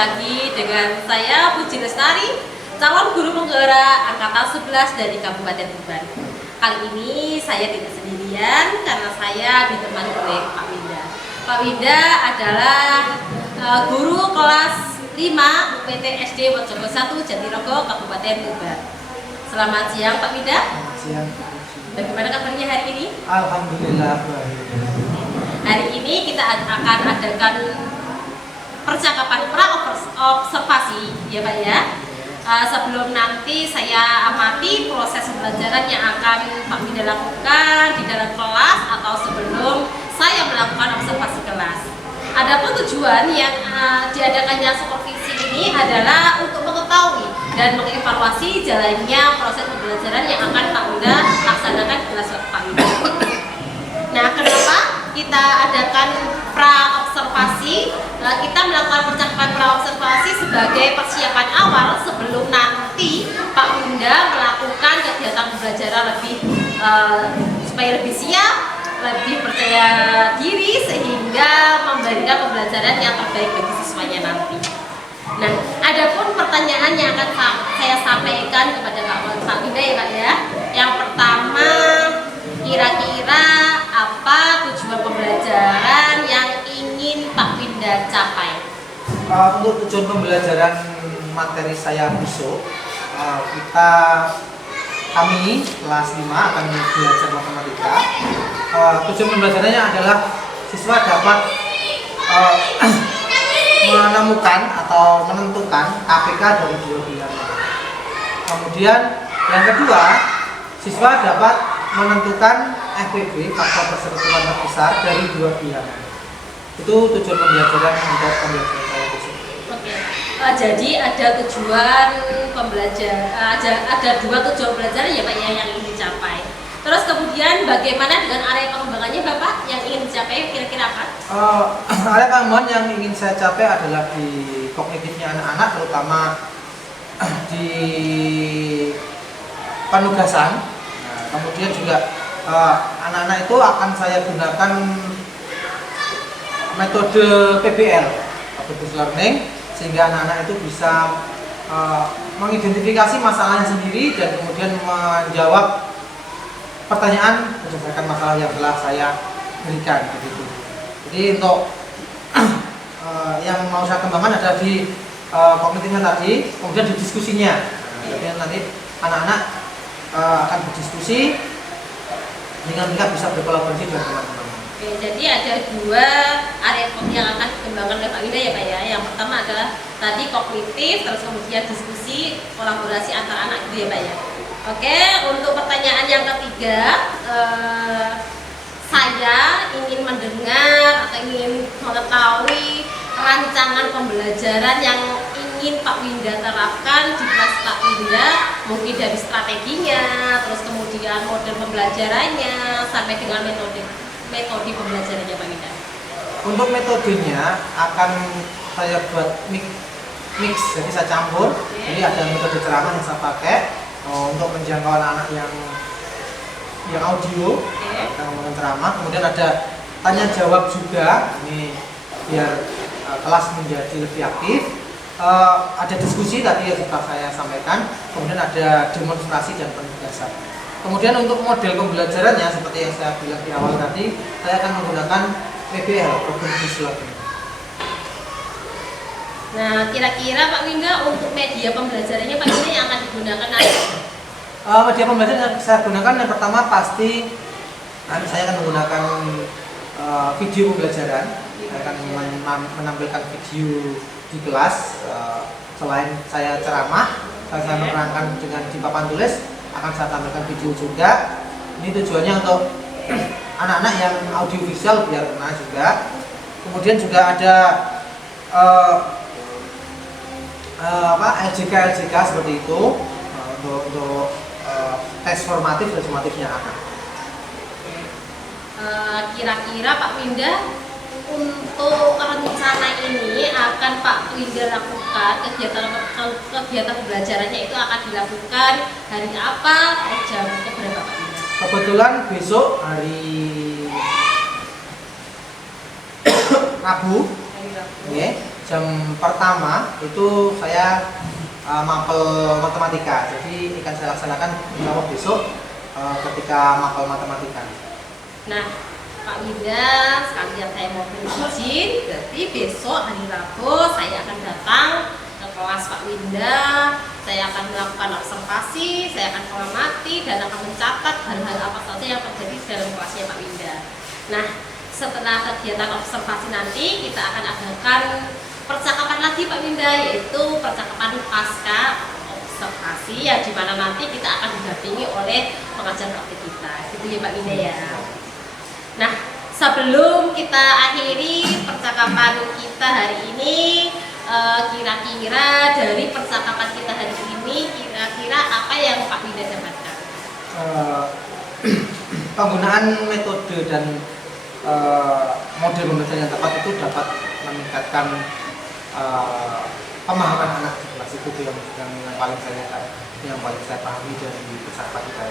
lagi dengan saya Puji Lestari, calon guru penggerak angkatan 11 dari Kabupaten Tuban. Kali ini saya tidak sendirian karena saya ditemani oleh Pak Winda. Pak Winda adalah guru kelas 5 UPT SD Wojogo 1 Jatirogo Kabupaten Tuban. Selamat siang Pak Winda. Selamat siang. Bagaimana kabarnya hari ini? Alhamdulillah baik. Hari ini kita akan adakan percakapan pra-observasi ya Pak ya. Sebelum nanti saya amati proses pembelajaran yang akan Pak Winda lakukan di dalam kelas atau sebelum saya melakukan observasi kelas. Adapun tujuan yang diadakannya supervisi ini adalah untuk mengetahui dan mengevaluasi jalannya proses pembelajaran yang akan Pak Winda laksanakan di kelas Pak Winda. Nah, kenapa kita adakan pra-observasi? Kita melakukan percakapan pra-observasi sebagai persiapan awal sebelum nanti Pak Winda melakukan kegiatan pembelajaran supaya lebih siap, lebih percaya diri sehingga memberikan pembelajaran yang terbaik bagi siswanya nanti. Nah, adapun pertanyaan yang akan saya sampaikan kepada Pak Winda ya Pak ya. Yang pertama, kira-kira apa tujuan pembelajaran yang ingin Pak Winda capai? Untuk tujuan pembelajaran materi saya besok, kami kelas 5 akan belajar matematika. Tujuan pembelajarannya adalah siswa dapat menemukan atau menentukan KPK dari dua bilangan. Kemudian yang kedua, siswa dapat menentukan FPB faktor persatuan terbesar dari dua bilangan. Itu tujuan pembelajaran untuk pembelajaran saya besok. Oke. Jadi ada tujuan pembelajaran, ada dua tujuan pembelajaran ya Pak ya yang ingin dicapai. Terus kemudian bagaimana dengan area pengembangannya Bapak yang ingin dicapai kira-kira apa? Area pengembangan yang ingin saya capai adalah di kognitifnya anak-anak, terutama di penugasan. Nah, kemudian juga anak-anak itu akan saya gunakan metode PBL, Public Learning, sehingga anak-anak itu bisa mengidentifikasi masalahnya sendiri dan kemudian menjawab pertanyaan berdasarkan masalah yang telah saya berikan begitu. Jadi untuk yang mau saya kembangkan adalah di kognitifnya tadi, kemudian di diskusinya. Jadi nanti anak-anak akan berdiskusi dengan mereka bisa berkolaborasi dengan teman-teman. Oke, jadi ada dua area yang akan dikembangkan oleh Pak Winda ya Pak ya. Yang pertama adalah tadi kognitif, terus kemudian diskusi, kolaborasi antar anak gitu ya Pak ya. Oke, untuk pertanyaan yang ketiga, saya ingin mendengar atau ingin mengetahui rancangan pembelajaran yang ingin Pak Winda terapkan di kelas Pak Winda, mungkin dari strateginya, terus kemudian model pembelajarannya, sampai dengan metode pembelajarannya Pak Winda. Untuk metodenya akan saya buat mix, jadi saya campur. Oke. Jadi ada metode ceramah yang saya pakai untuk menjangkau anak-anak yang audio, kita ngomongin ceramah. Kemudian ada tanya jawab juga, ini biar kelas menjadi lebih aktif. Ada diskusi tadi yang sudah saya sampaikan. Kemudian ada demonstrasi dan penugasan. Kemudian untuk model pembelajarannya seperti yang saya bilang di awal tadi, saya akan menggunakan PBL, Problem Based Learning. Nah, kira-kira Pak Winda untuk media pembelajarannya Pak Winda yang akan digunakan Media pembelajaran yang saya gunakan yang pertama pasti saya akan menggunakan video pembelajaran. Saya akan menampilkan video di kelas. Selain saya ceramah, saya menerangkan dengan di papan tulis, akan saya tampilkan video juga. Ini tujuannya untuk anak-anak yang audiovisual biar kena juga. Kemudian juga ada LJK seperti itu untuk tes formatif dan sumatifnya anak. Kira-kira Pak Winda untuk rencana ini akan Pak Winda lakukan kegiatan pembelajarannya itu akan dilakukan hari apa, jam berapa Pak Winda? Kebetulan besok hari Rabu, jam pertama itu saya mapel matematika. Jadi akan saya laksanakan insya Allah besok ketika mapel matematika. Nah, Pak Winda, sekalian saya mau izin, berarti besok hari Rabu saya akan datang ke kelas Pak Winda. Saya akan melakukan observasi, saya akan mengamati dan akan mencatat hal-hal apa saja yang terjadi dalam kelasnya Pak Winda. Nah, setelah kegiatan observasi nanti kita akan adakan percakapan lagi Pak Winda, yaitu percakapan pasca observasi yang dimana nanti kita akan didampingi oleh pengajar praktik kita, gitu ya Pak Winda ya. Nah, sebelum kita akhiri percakapan kita hari ini, kira-kira dari percakapan kita hari ini, kira-kira apa yang Pak Winda dapatkan? Penggunaan metode dan model pembelajaran yang tepat itu dapat meningkatkan pemahaman anak di kelas. Itu yang paling saya pahami dari percakapan kita.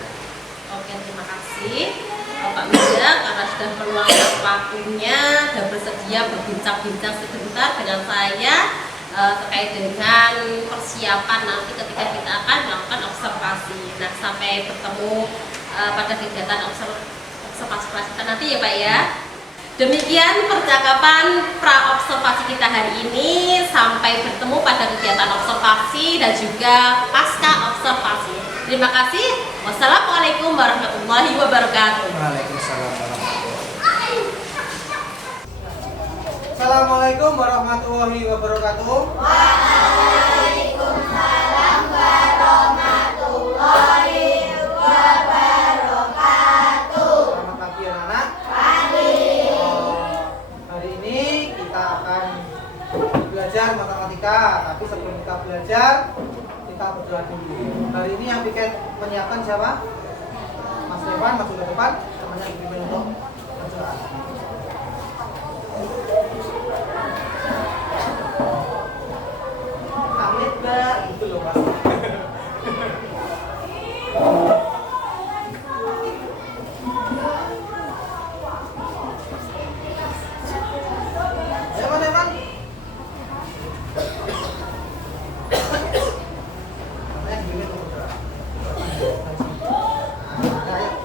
Oke, terima kasih Pak Winda karena sudah meluangkan waktunya dan bersedia berbincang-bincang sebentar dengan saya terkait dengan persiapan nanti ketika kita akan melakukan observasi. Nah, sampai bertemu pada kegiatan observasi kelas kita nanti ya Pak ya. Demikian percakapan pra-observasi kita hari ini. Sampai bertemu pada kegiatan observasi dan juga pasca observasi. Terima kasih. Wassalamualaikum warahmatullahi wabarakatuh. Waalaikumsalam warahmatullahi wabarakatuh. Assalamualaikum warahmatullahi wabarakatuh. Waalaikumsalam warahmatullahi wabarakatuh. Selamat pagi anak-anak. Pagi. Hari ini kita akan belajar matematika, tapi sebelum kita belajar kita berdoa dulu. Hari ini yang bikin menyiapkan siapa? Mas Dewan, masuk ke depan. Temannya dipimpin untuk berdoa. Amit Mbak, gitu loh Mas. Dewan, Dewan. Temannya dipimpin untuk berdoa. Nah, ayo.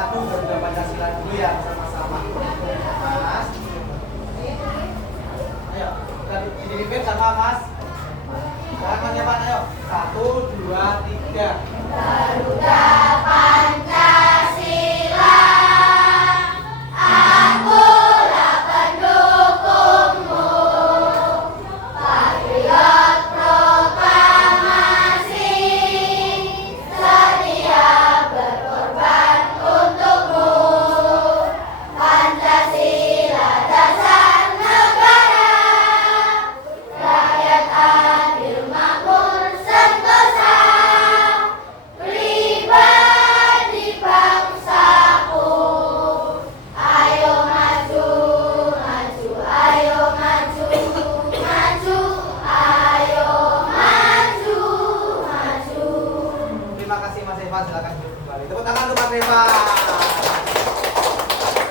ngaku Garuda Pancasila dulu ya sama-sama. Mas. Ayo, kita dipimpin sama Mas. Jangan ya Pak, ayo. 1, 2, 3. Garuda Pancasila, akulah pendukungmu. Patriot proklamasi, sedia berkorban untukmu. Pancasila dasar negara, rakyat adil makmur sentosa, pribadi bangsaku. Ayo maju, maju, ayo maju, maju, ayo maju, maju. Terima kasih Mas Eva, silakan duduk kembali. Tepuk tangan untuk Mas Eva.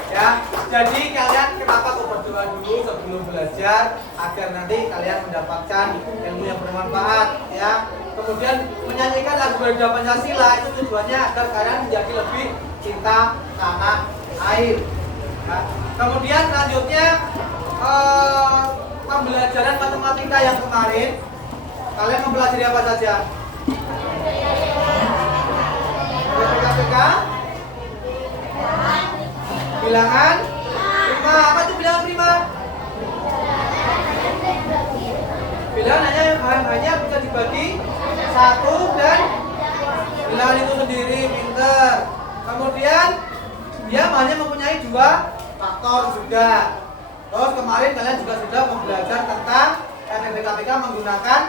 Ya, jadi kalian kenapa kok berdoa dulu sebelum belajar agar nanti kalian mendapatkan ilmu yang bermanfaat ya. Kemudian menyanyikan lagu Garuda Pancasila itu tujuannya agar kalian menjadi lebih cinta tanah air. Ya. Kemudian selanjutnya pembelajaran matematika yang kemarin kalian mempelajari apa saja? PKPK, bilangan prima. Apa itu bilangan prima? Bilangan hanya bisa dibagi 1 dan bilangan itu sendiri, pinter. Kemudian dia hanya mempunyai 2 faktor juga. Terus kemarin kalian juga sudah belajar tentang PKPK menggunakan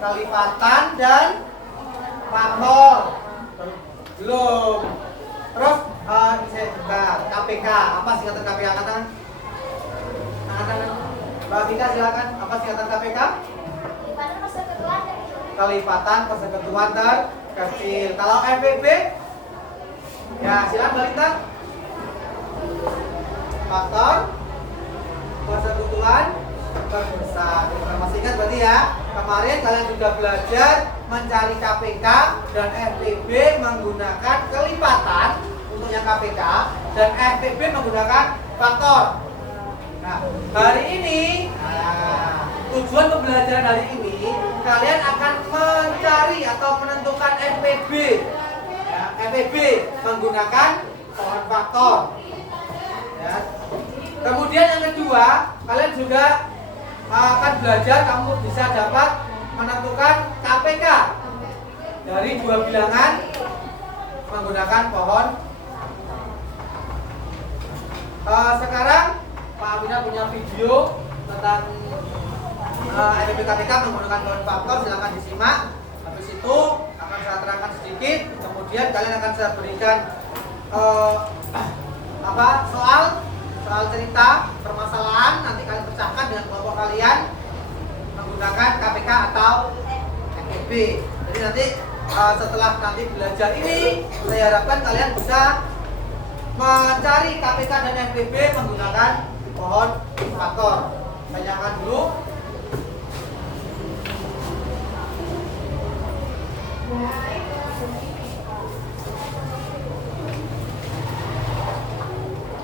kelipatan dan faktor. Belum. Terus KPK, apa singkatan KPK? Angkatan Mbak Vika silakan. Apa singkatan KPK? Kelipatan persekutuan terkecil. Kalau FPB? Ya silakan Balita. Faktor persekutuan terbesar. Masih ingat berarti ya? Kemarin kalian sudah belajar mencari KPK dan FPB menggunakan kelipatan untuk yang KPK dan FPB menggunakan faktor. Nah, hari ini tujuan pembelajaran hari ini kalian akan mencari atau menentukan FPB. Ya, FPB menggunakan pohon faktor. Ya. Kemudian yang kedua, kalian juga akan belajar kamu bisa dapat menentukan KPK dari 2 bilangan menggunakan pohon. Sekarang Pak Abina punya video tentang FPB KPK menggunakan pohon faktor, silahkan disimak. Habis itu akan saya terangkan sedikit, kemudian kalian akan saya berikan soal cerita permasalahan, nanti kalian pecahkan dengan kelompok kalian menggunakan KPK atau FPB. Jadi nanti setelah nanti belajar ini, saya harapkan kalian bisa mencari KPK dan FPB menggunakan pohon faktor. Saya nyalakan dulu.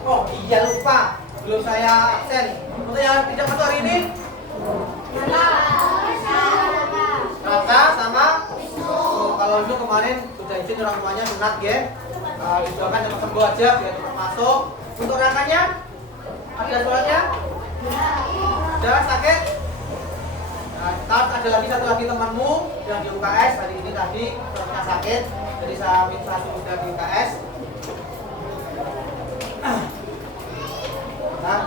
Oh iya lupa, belum saya absen. Untuk yang tidak masuk hari ini, Raka sama kalau itu kemarin sudah izin orang tuanya sunat ya. Didoakan cepat sembuh aja biar cepat masuk. Untuk Rakanya ada suratnya? Sudah sakit? Nah, ada lagi satu lagi temanmu yang di UKS hari ini tadi suratnya sakit, jadi saya minta sudah di UKS. Nah.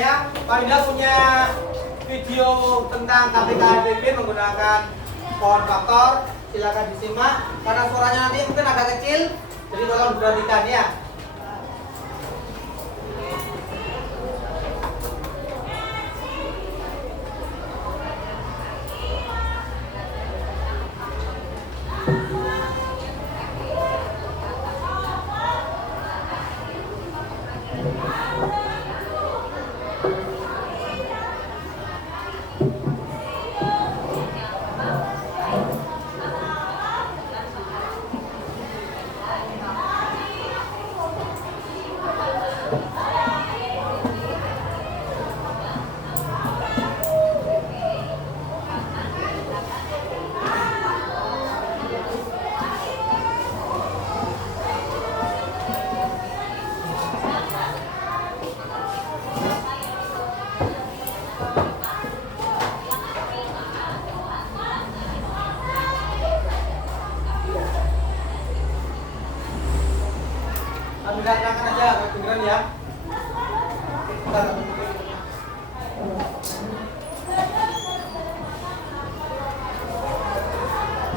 Ya, Pak Dinda punya video tentang KPK FPB menggunakan pohon faktor, silakan disimak karena suaranya nanti mungkin agak kecil, jadi tolong diperhatikan ya.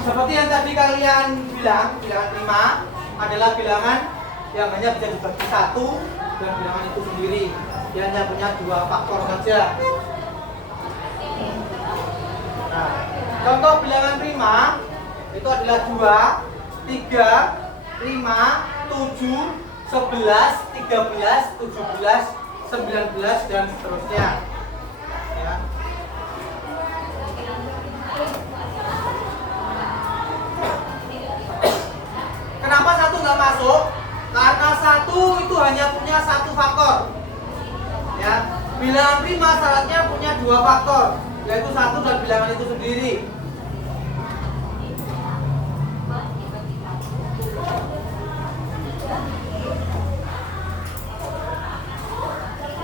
Seperti yang tadi kalian bilang, bilangan prima adalah bilangan yang hanya bisa dibagi satu dan bilangan itu sendiri. Dia hanya punya dua faktor saja. Nah, contoh bilangan prima itu adalah 2, 3, 5, 7, 11, 13, 17, 19 dan seterusnya. Ya. Kenapa satu nggak masuk? Karena satu itu hanya punya satu faktor. Ya, bilangan prima syaratnya punya dua faktor, yaitu satu dan bilangan itu sendiri.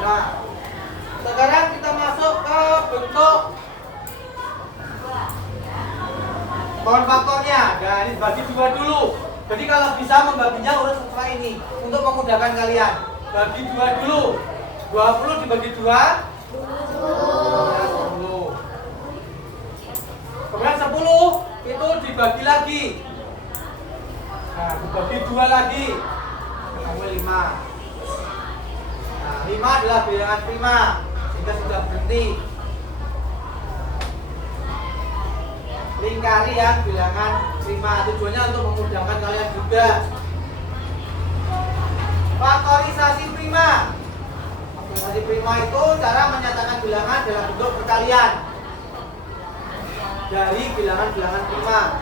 Nah, sekarang kita masuk ke bentuk pohon faktornya. Nah, ini bagi dua dulu. Jadi kalau bisa membaginya urut sesuai ini untuk memudahkan kalian. Bagi dua dulu. 20 dibagi 2 10. Kemudian 10 itu dibagi lagi. Nah, dibagi 2 lagi. Ketemu 5. Nah, 5 adalah bilangan prima sehingga sudah berhenti. Lingkari yang bilangan prima, tujuannya untuk memudahkan kalian juga. Faktorisasi prima. Faktorisasi prima itu cara menyatakan bilangan dalam bentuk perkalian dari bilangan-bilangan prima.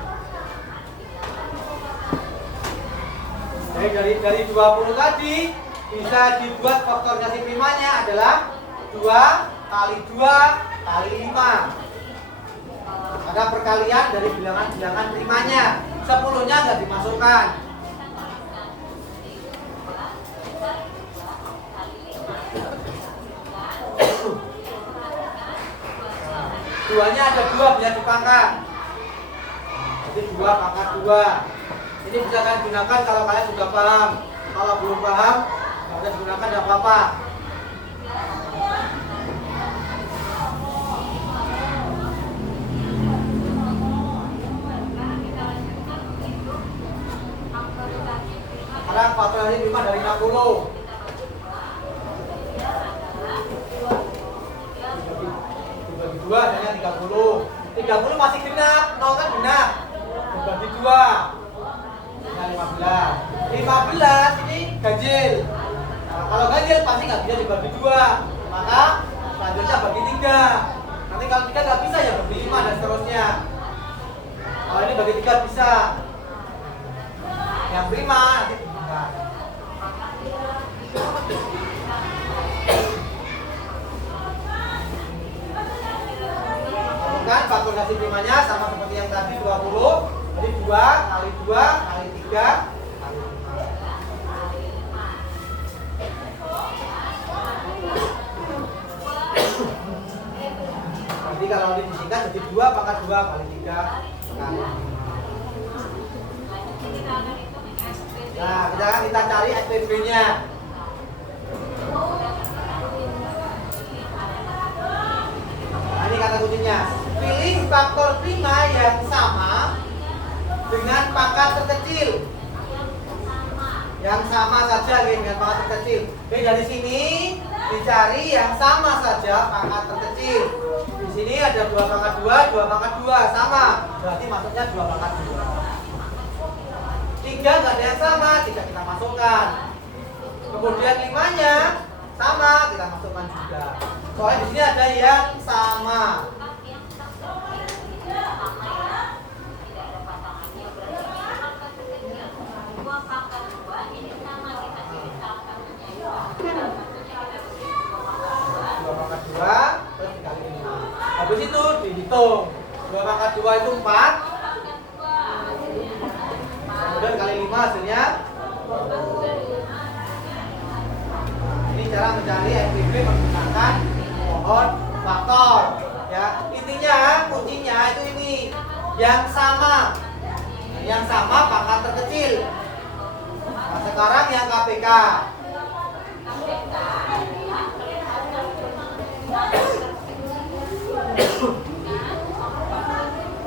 Jadi dari 20 tadi bisa dibuat faktorisasi primanya adalah 2 kali 2 kali 5. Ada perkalian dari bilangan-bilangan primanya. 10-nya nggak dimasukkan. Duanya ada 2 bisa dipangkat. Jadi 2 pangkat 2. Ini bisa kalian gunakan kalau kalian sudah paham. Kalau belum paham, nggak bisa digunakan, tidak apa-apa. Sekarang faktorisasi prima dari 60. Dibagi 2 hanya 30. 30 masih genap, 0 kan genap. Dibagi 2 hanya 15. 15 ini ganjil. Nah, kalau ganjil pasti nggak bisa dibagi 2. Maka selanjutnya bagi 3. Nanti kalau 3 nggak bisa ya bagi 5 dan seterusnya. Kalau ini bagi 3 bisa. Yang prima nanti dibagi. Kan faktorisasi primanya sama seperti yang tadi 20. Jadi 2 kali 2 kali 3 kali 5. Nanti kalau disingkat jadi 2 pangkat 2 kali 3 kali 5. Nah, kita cari SPB-nya. Nah, ini kata kuncinya. Pilih faktor prima yang sama dengan pangkat terkecil. Yang sama saja dengan pangkat terkecil. Oke, dari sini dicari yang sama saja pangkat terkecil. Di sini ada 2 pangkat 2, 2 pangkat 2 sama. Berarti masuknya 2 pangkat 2. 3 nggak ada yang sama, tidak kita masukkan. Kemudian 5-nya sama, kita masukkan juga. Soalnya di sini ada yang sama. Terus dikali 5. Habis itu dihitung. 2 pangkat 2 itu 4. Kemudian kali 5 hasilnya. Ini cara mencari SPB menggunakan pohon faktor. Ya, intinya kuncinya itu ini yang sama. Yang sama pangkat terkecil. Nah, sekarang yang KPK.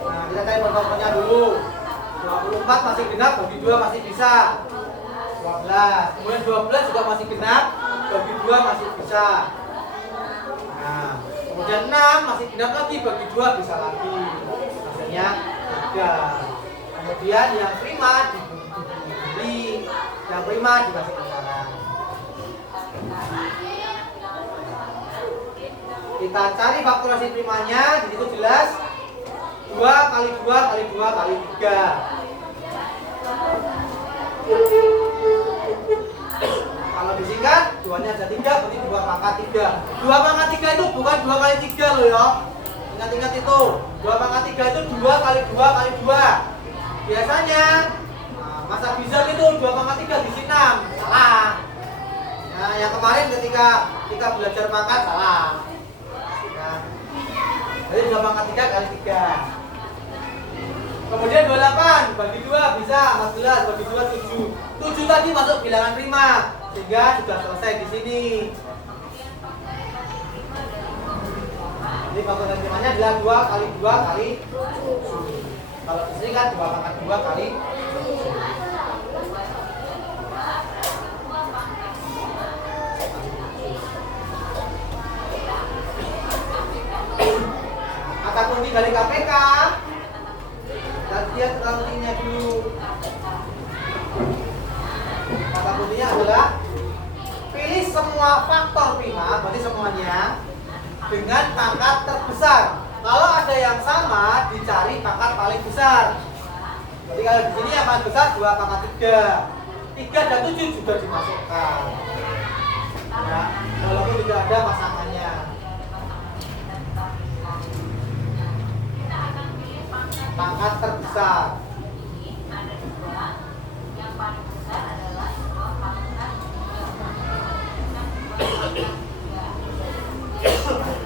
Nah, kita cari pokoknya dulu. 4 masih genap, bagi 2 masih bisa 12. Kemudian 12 juga masih genap, bagi 2 masih bisa. Nah, kemudian 6 masih genap lagi, bagi 2 bisa lagi. Hasilnya 3. Kemudian yang prima diberi, yang prima dikasih kisaran. Kita cari faktorasi primanya, di situ jelas 2 kali 2 kali 2 kali 3. Kalau disingkat, 2-nya ada 3, berarti 2 pangkat 3. 2 pangkat 3 itu bukan 2 kali 3 loh ya. Ingat-ingat itu. 2 pangkat 3 itu 2 kali 2 kali 2. Biasanya, masa bisa itu 2 pangkat 3 diisi 6. Salah. Nah, yang kemarin ketika kita belajar pangkat, salah. Nah, jadi 2 pangkat 3 kali 3. Kemudian 28 bagi 2 bisa 14, bagi 2 7. 7 tadi masuk bilangan prima, sehingga sudah selesai di sini. Jadi faktor primanya adalah 2 kali 2 kali 7. Kalau di sini kan 2 pangkat 2 kali 7. Kata kunci dari KPK, dan lihat kata kuncinya dulu. Kata kuncinya adalah pilih semua faktor prima, berarti semuanya, dengan pangkat terbesar. Kalau ada yang sama, dicari pangkat paling besar. Jadi kalau di sini yang paling besar 2 pangkat 3. 3 dan 7 juga dimasukkan. Ya, walaupun tidak ada pasangannya. Pangkat terbesar.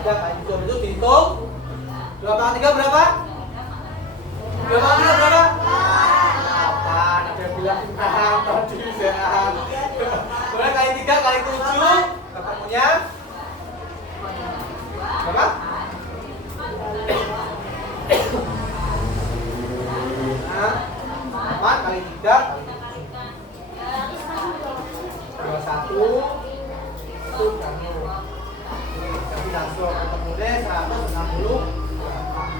Ya, itu dihitung. 2 pangkat 3 berapa? 2 pangkat 3 berapa? 8. Ada yang bilang tadi sehat. Kemudian kali 3 kali 7 ketemunya berapa? Nah, 8 kali 3 kali 21 itu kamu. Tapi langsung ketemu deh 160.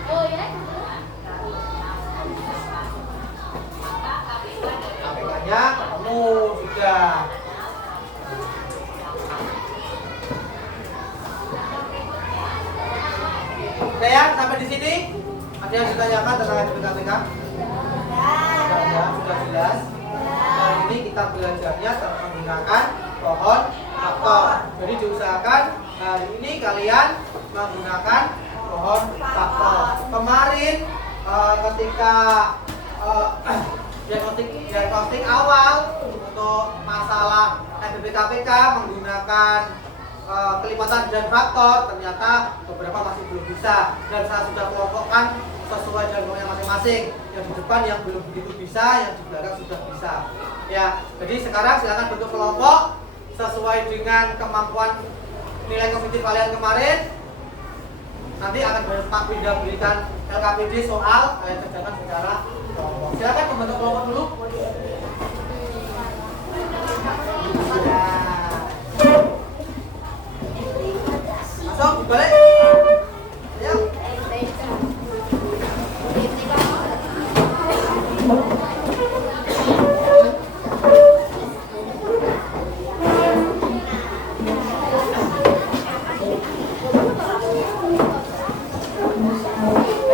Oh ya. KPK-nya ketemu sudah. Oke ya, sampai di sini. Ada yang ditanyakan tentang KPK? Sudah jelas. Hari ini kita belajarnya menggunakan pohon faktor. Jadi diusahakan hari ini kalian menggunakan pohon faktor. Kemarin ketika diagnostik awal untuk masalah NBP KPK menggunakan kelipatan dan faktor, ternyata beberapa masih belum bisa, dan saya sudah kelompokkan sesuai jagoannya masing-masing. Yang di depan yang belum begitu bisa, yang di belakang sudah bisa. Ya, jadi sekarang silakan bentuk kelompok sesuai dengan kemampuan nilai kognitif kalian kemarin. Nanti akan Pak Winda berikan LKPD soal kalian kerjakan secara kelompok. Silakan membentuk kelompok dulu. Masuk, balik. Ayo.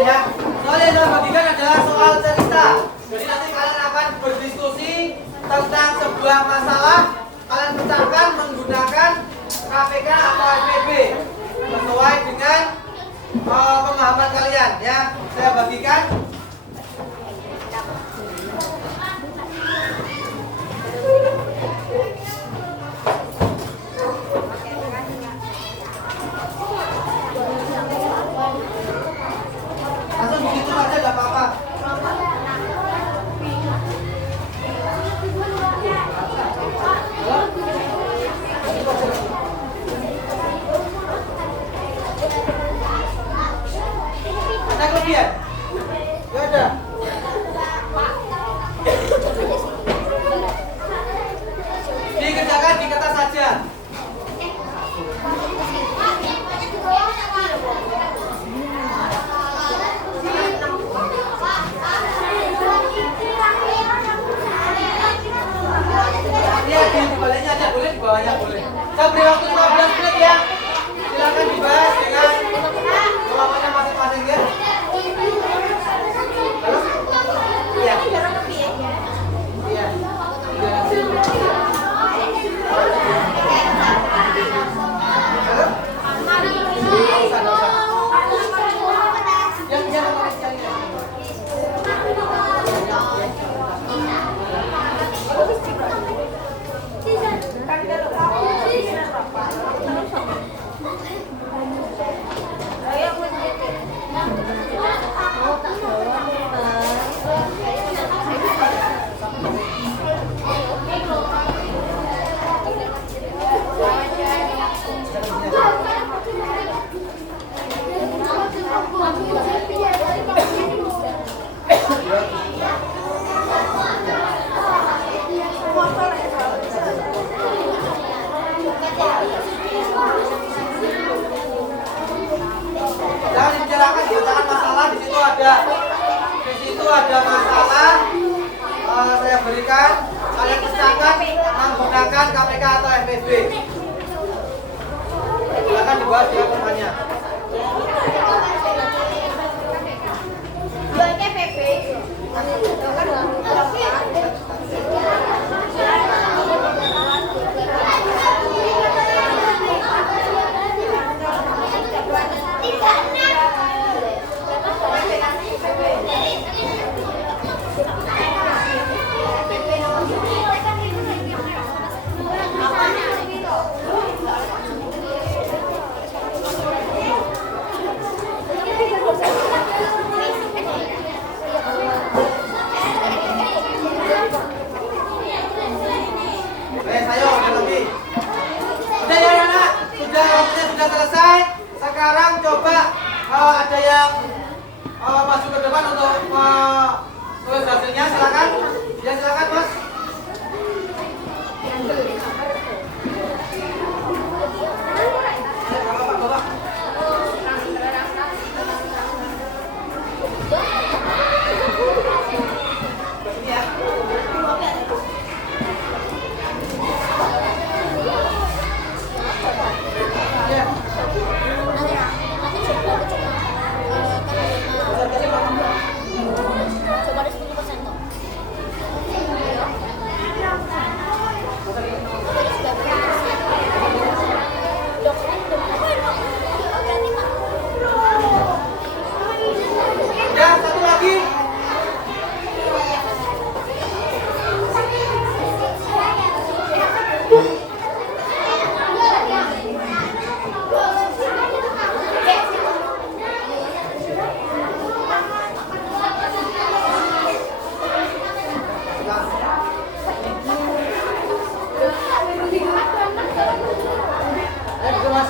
Ya, soal yang saya bagikan adalah soal cerita. Jadi nanti kalian akan berdiskusi tentang sebuah masalah, kalian pecahkan menggunakan KPK atau NPB sesuai dengan pemahaman kalian. Ya, saya bagikan. Langsung begitu aja, gak apa-apa. Ada kelebihan? Gak ada. ada di situ ada masalah saya berikan, kalian pecahkan menggunakan KPK atau FPB. Silakan dibahas di temannya. Sudah selesai. Sekarang coba ada yang masuk ke depan untuk tulis hasilnya. Silakan. Ya silakan Mas. Bapak. Ini ya. Coba ada 10% toh. Ya, satu lagi. Mas.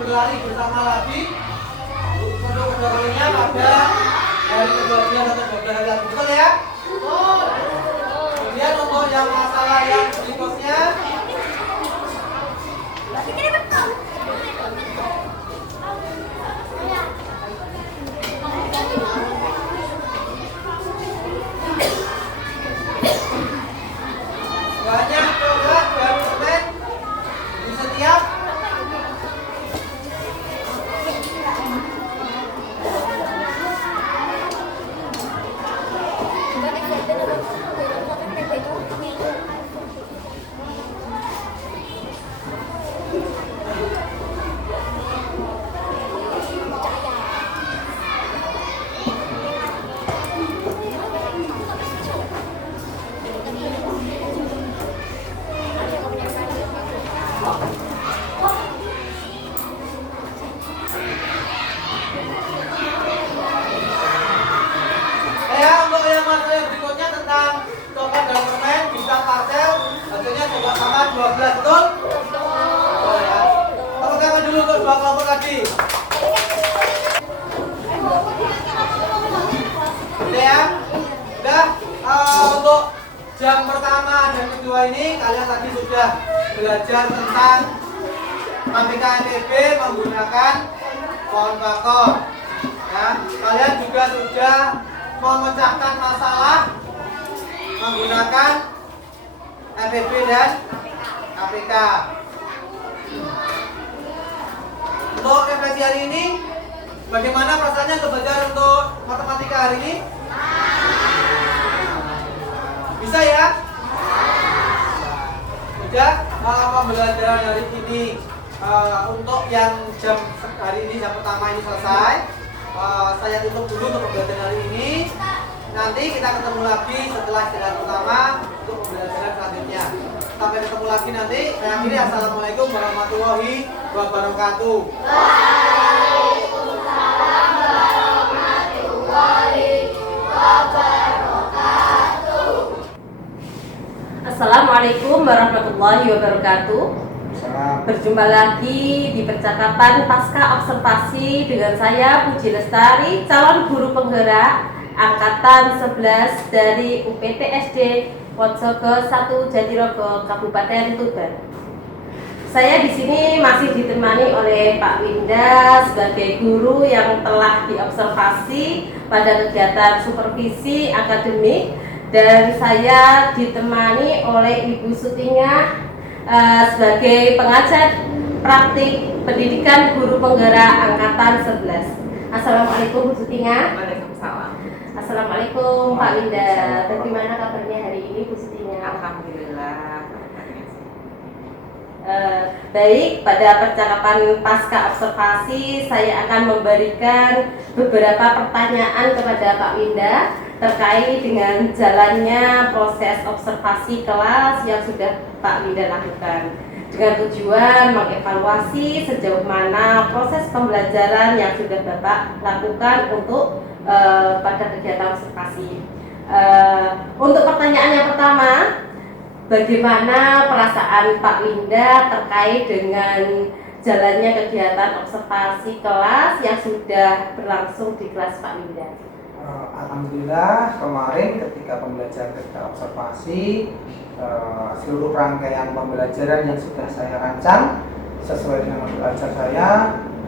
berlari bersama lagi untuk kedua kalinya pada hari ke-12 atau 12 hari lagi. Betul ya? Kemudian untuk yang masalah yang berikutnya, banyak program baru semen di setiap untuk yang masalah yang berikutnya tentang coklat dan permen bisa parcel, hasilnya coba sama 12, betul? Oh ya. Tepuk tangan dulu untuk dua kelompok tadi. Udah ya? Udah. Untuk jam pertama dan kedua ini kalian tadi sudah belajar tentang KPK NTB menggunakan pohon bakor. Ya, kalian juga sudah memecahkan masalah menggunakan FEB dan KPK. Untuk refleksi hari ini, bagaimana perasaannya untuk belajar untuk matematika hari ini? Bisa ya? Sudah pembelajaran hari ini untuk yang jam hari ini jam pertama ini selesai. Saya tutup dulu untuk pembelajaran hari ini. Nanti kita ketemu lagi setelah istirahat pertama untuk pembelajaran selanjutnya. Sampai ketemu lagi nanti. Saya akhiri, assalamualaikum warahmatullahi wabarakatuh. Waalaikumsalam warahmatullahi wabarakatuh. Assalamualaikum warahmatullahi wabarakatuh. Berjumpa lagi di percakapan pasca observasi dengan saya Puji Lestari, calon guru penggerak angkatan 11 dari UPT SD Wojogo 1 Jatirogo, Kabupaten Tuban. Saya di sini masih ditemani oleh Pak Winda sebagai guru yang telah diobservasi pada kegiatan supervisi akademik, dan saya ditemani oleh Ibu Sutinga sebagai pengajar praktik pendidikan guru penggerak angkatan 11. Assalamualaikum Bu Sutinga. Waalaikumsalam. Assalamualaikum Pak Winda. Bagaimana kabarnya hari ini Bu Sutinga? Alhamdulillah. Baik, pada percakapan pasca observasi saya akan memberikan beberapa pertanyaan kepada Pak Winda terkait dengan jalannya proses observasi kelas yang sudah Pak Winda lakukan, dengan tujuan mengevaluasi sejauh mana proses pembelajaran yang sudah Bapak lakukan untuk pada kegiatan observasi. Untuk pertanyaan yang pertama, bagaimana perasaan Pak Winda terkait dengan jalannya kegiatan observasi kelas yang sudah berlangsung di kelas Pak Winda? Alhamdulillah, kemarin ketika pembelajaran ketika observasi, seluruh rangkaian pembelajaran yang sudah saya rancang sesuai dengan modul ajar saya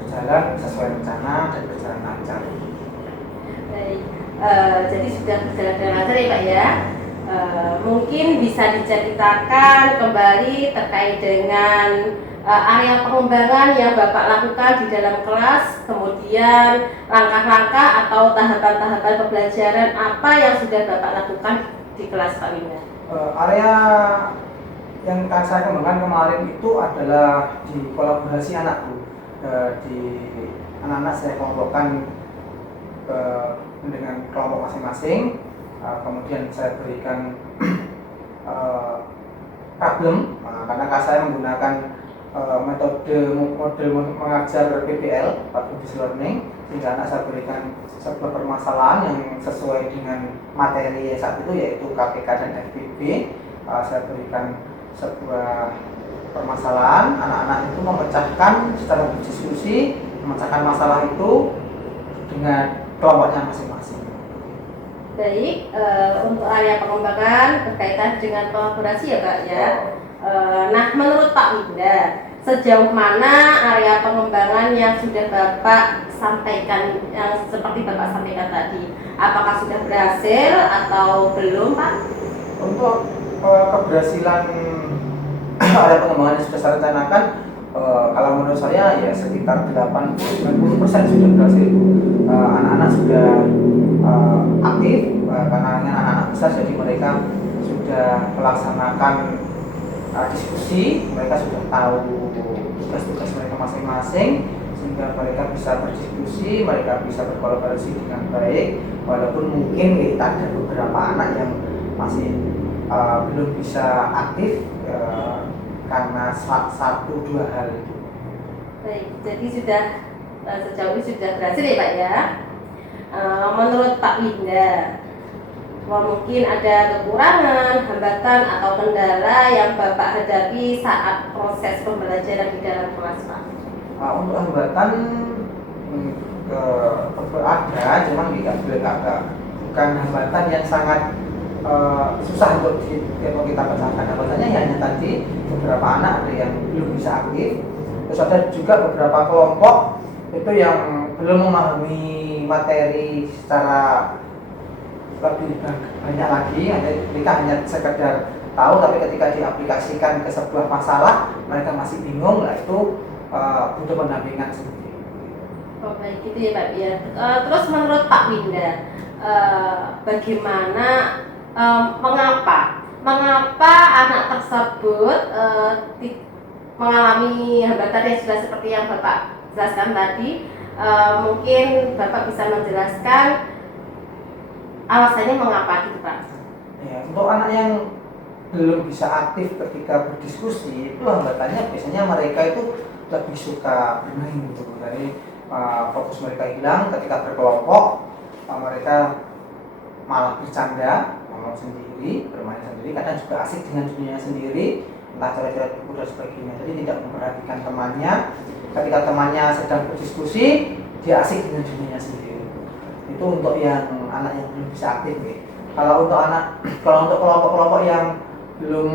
berjalan sesuai rencana dan berjalan lancar. Baik, jadi sudah berjalan dengan lancar ya Pak ya. Mungkin bisa diceritakan kembali terkait dengan area pengembangan yang Bapak lakukan di dalam kelas, kemudian langkah-langkah atau tahapan-tahapan pembelajaran apa yang sudah Bapak lakukan di kelas Pak Winda. Area yang saya kembangkan kemarin itu adalah di kolaborasi anakku. Di anak-anak saya kelompokkan dengan kelompok masing-masing. Kemudian saya berikan problem, karena saya menggunakan metode mengajar PBL atau Business Learning, sehingga anak saya berikan sebuah permasalahan yang sesuai dengan materi saat itu, yaitu KPK dan FPB. Saya berikan sebuah permasalahan permasalahan, anak-anak itu memecahkan secara berdiskusi, memecahkan masalah itu dengan kelompoknya masing-masing. Baik, untuk area pengembangan berkaitan dengan kolaborasi ya Pak ya. Nah, menurut Pak Winda, sejauh mana area pengembangan yang sudah Bapak sampaikan, yang seperti Bapak sampaikan tadi, apakah sudah berhasil atau belum Pak? Untuk keberhasilan area pengembangan yang sudah saya rencanakan, kalau menurut saya ya sekitar 80-90% sudah berhasil. Anak-anak sudah aktif, karena anak-anak besar jadi mereka sudah melaksanakan diskusi, mereka sudah tahu tugas-tugas mereka masing-masing, sehingga mereka bisa berdiskusi, mereka bisa berkolaborasi dengan baik, walaupun mungkin ada beberapa anak yang masih belum bisa aktif karena satu dua hal itu. Baik, jadi sudah sejauh ini sudah berhasil ya Pak ya. Menurut Pak Winda, mungkin ada kekurangan, hambatan atau kendala yang Bapak hadapi saat proses pembelajaran di dalam kelas Pak? Untuk hambatan ada, cuman bukan hambatan yang sangat susah untuk kita pecahkan. Hambatannya hanya tadi beberapa anak ada yang belum bisa aktif, terus ada juga beberapa kelompok itu yang belum memahami materi secara lebih banyak lagi. Mereka hanya sekedar tahu, tapi ketika diaplikasikan ke sebuah masalah mereka masih bingung. Nah itu butuh pendampingan sendiri. Oh baik, gitu ya Pak ya. Terus menurut Pak Winda, bagaimana mengapa anak tersebut mengalami hambatan yang sudah seperti yang Bapak jelaskan tadi? Mungkin Bapak bisa menjelaskan alasannya mengapa gitu Pak? Ya, untuk anak yang belum bisa aktif ketika berdiskusi, itu hambatannya biasanya mereka itu lebih suka bermain gitu. Dari fokus mereka hilang ketika berkelompok, mereka malah bercanda, ngomong sendiri, bermain sendiri, kadang juga asik dengan dunianya sendiri, entah cara-cara buku dan sebagainya. Jadi tidak memperhatikan temannya. Ketika temannya sedang berdiskusi, dia asik dengan dunianya sendiri. Itu untuk yang anak yang belum bisa aktif nih. Kalau untuk kelompok-kelompok yang belum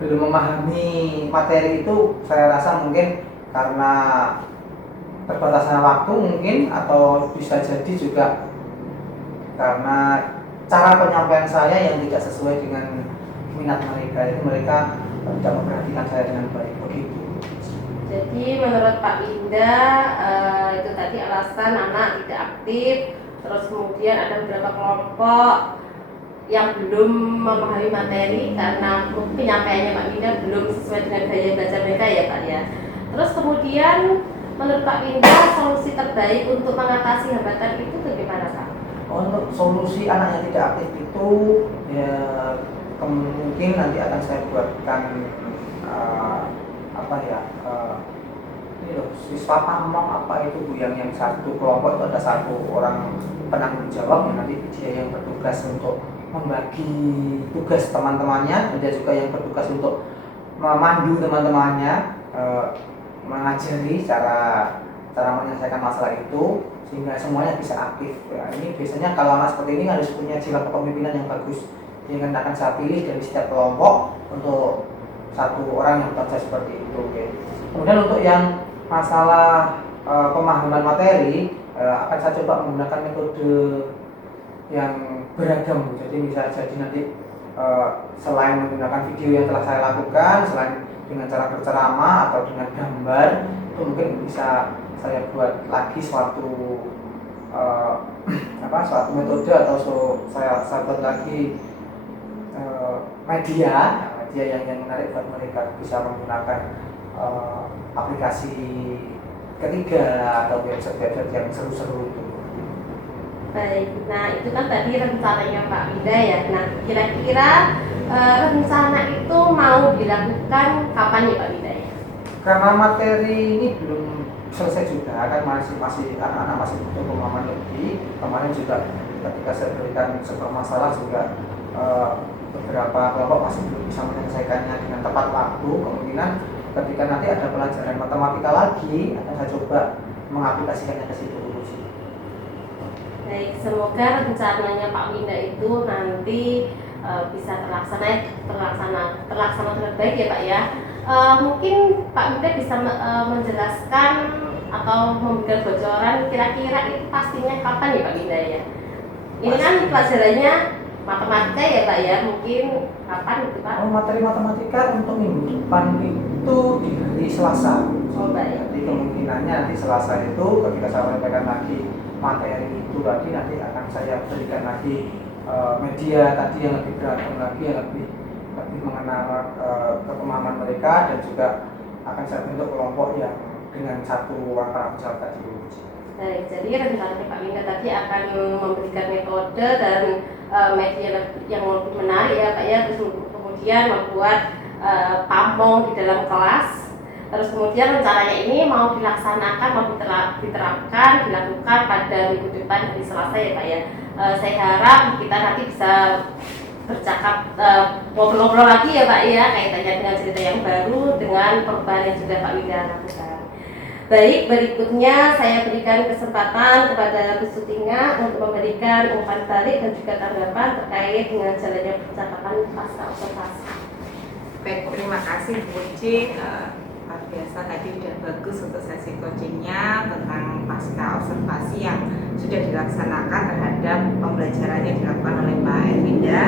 memahami materi itu, saya rasa mungkin karena terbatasnya waktu mungkin, atau bisa jadi juga karena cara penyampaian saya yang tidak sesuai dengan minat mereka, itu mereka tidak memperhatikan saya dengan baik begitu. Jadi menurut Pak Winda, itu tadi alasan anak tidak aktif, terus kemudian ada beberapa kelompok yang belum memahami materi karena penyampaiannya Pak Winda belum sesuai dengan gaya baca mereka ya Pak ya. Terus kemudian menurut Pak Winda, solusi terbaik untuk mengatasi hambatan itu bagaimana Pak? Untuk solusi anak yang tidak aktif itu ya mungkin nanti akan saya buatkan ini loh, siswa pamong apa itu Bu, yang satu kelompok itu ada satu orang penanggung jawab yang nanti dia yang bertugas untuk membagi tugas teman-temannya, dan dia juga yang bertugas untuk memandu teman-temannya, mengajari cara menyelesaikan masalah itu sehingga semuanya bisa aktif. Ya, ini biasanya kalau anak seperti ini harus punya jiwa kepemimpinan yang bagus. Yang akan saya pilih dari setiap kelompok untuk satu orang yang bekerja seperti itu. Oke. Kemudian untuk yang masalah pemahaman materi, akan saya coba menggunakan metode yang beragam. Jadi bisa jadi nanti selain menggunakan video yang telah saya lakukan, selain dengan cara berceramah atau dengan gambar, itu mungkin bisa saya buat lagi suatu metode, atau saya buat lagi media yang menarik buat mereka bisa menggunakan aplikasi ketiga atau website yang seru-seru itu. Baik, nah itu kan tadi rencananya Pak Winda ya. Nah kira-kira rencana itu mau dilakukan kapan ya Pak Winda ya? Karena materi ini belum selesai juga, kan masih anak-anak masih butuh pemahaman lebih. Kemarin juga ketika saya berikan sebuah masalah juga beberapa kelompok masih belum bisa menyelesaikannya dengan tepat waktu. Kemungkinan ketika nanti ada pelajaran matematika lagi akan saya coba mengaplikasikannya ke situ dulu sih. Baik, semoga rencananya Pak Winda itu nanti bisa terlaksana dengan baik ya Pak ya. Mungkin Pak Winda bisa menjelaskan atau memberikan bocoran kira-kira itu pastinya kapan ya Pak Winda ya? Ini kan pelajarannya matematika ya Pak ya, mungkin kapan gitu Pak? Materi matematika untuk minggu depan itu di hari Selasa. Oh baik. Jadi kemungkinannya nanti Selasa itu ketika saya sampaikan lagi materi itu tadi, nanti akan saya berikan lagi media tadi yang lebih beragam lagi, yang lebih mengenal kepemahaman mereka, dan juga akan saya bentuk kelompok yang dengan satu angka jawab tadi. Baik, jadi rencananya Pak Winda tadi akan memberikan metode dan media yang lebih menarik ya Pak ya, terus kemudian membuat pamong di dalam kelas. Terus kemudian rencananya ini mau dilaksanakan, mau diterapkan, dilakukan pada minggu depan hari Selasa ya Pak ya. Saya harap kita nanti bisa bercakap, ngobrol-ngobrol lagi ya Pak ya, kaitannya dengan cerita yang baru, dengan perubahan yang sudah Pak Winda lakukan. Baik, berikutnya saya berikan kesempatan kepada Bu Sutinga untuk memberikan umpan balik dan juga tanggapan terkait dengan jalannya percakapan pasca observasi. Baik, terima kasih Bu Uci. Luar biasa tadi sudah bagus untuk sesi coachingnya tentang pasca observasi yang sudah dilaksanakan terhadap pembelajaran yang dilakukan oleh Mbak Erwinda.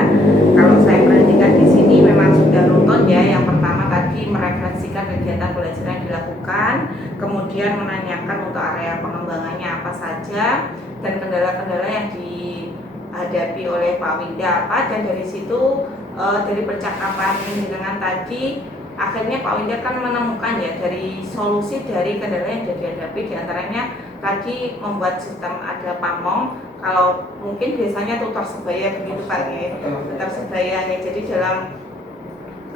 Kalau saya perhatikan di sini memang sudah runtut ya. Yang pertama tadi merefleksikan kegiatan belajar yang dilakukan, kemudian menanyakan untuk area pengembangannya apa saja dan kendala-kendala yang dihadapi oleh Pak Winda apa, dan dari situ dari percakapan dengan tadi akhirnya Pak Winda kan menemukan ya dari solusi dari kendala yang sudah dihadapi, diantaranya tadi membuat sistem ada pamong. Kalau mungkin biasanya tutor sebaya begitu Pak ya, tutor sebaya ya. Jadi dalam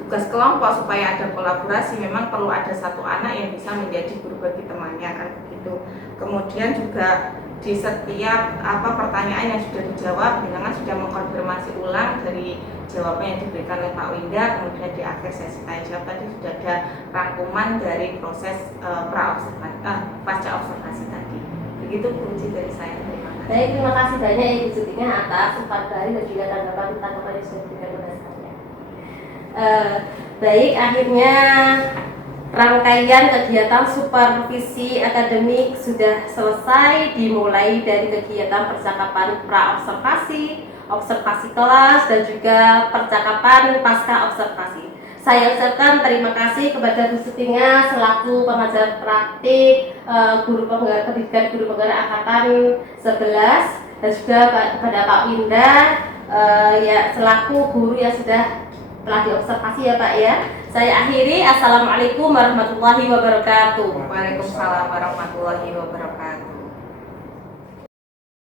tugas kelompok supaya ada kolaborasi memang perlu ada satu anak yang bisa menjadi guru bagi temannya kan begitu. Kemudian juga di setiap pertanyaan yang sudah dijawab, dengan sudah mengkonfirmasi ulang dari jawaban yang diberikan oleh Pak Winda. Kemudian di akhir sesi tanya jawab tadi sudah ada rangkuman dari proses pasca observasi tadi. Begitu kunci dari saya. Terima kasih. Baik, terima kasih banyak Ibu Sutinga atas umpan balik dan juga tanggapan yang sudah diberikan kepada saya. Baik, akhirnya rangkaian kegiatan supervisi akademik sudah selesai, dimulai dari kegiatan percakapan pra-observasi, observasi kelas, dan juga percakapan pasca observasi. Saya ucapkan terima kasih kepada Bu Sutinga selaku pengajar praktik guru pendidikan guru penggerak angkatan 11, dan juga kepada Pak Winda ya selaku guru yang telah diobservasi ya Pak ya. Saya akhiri, assalamualaikum warahmatullahi wabarakatuh. Waalaikumsalam warahmatullahi wabarakatuh.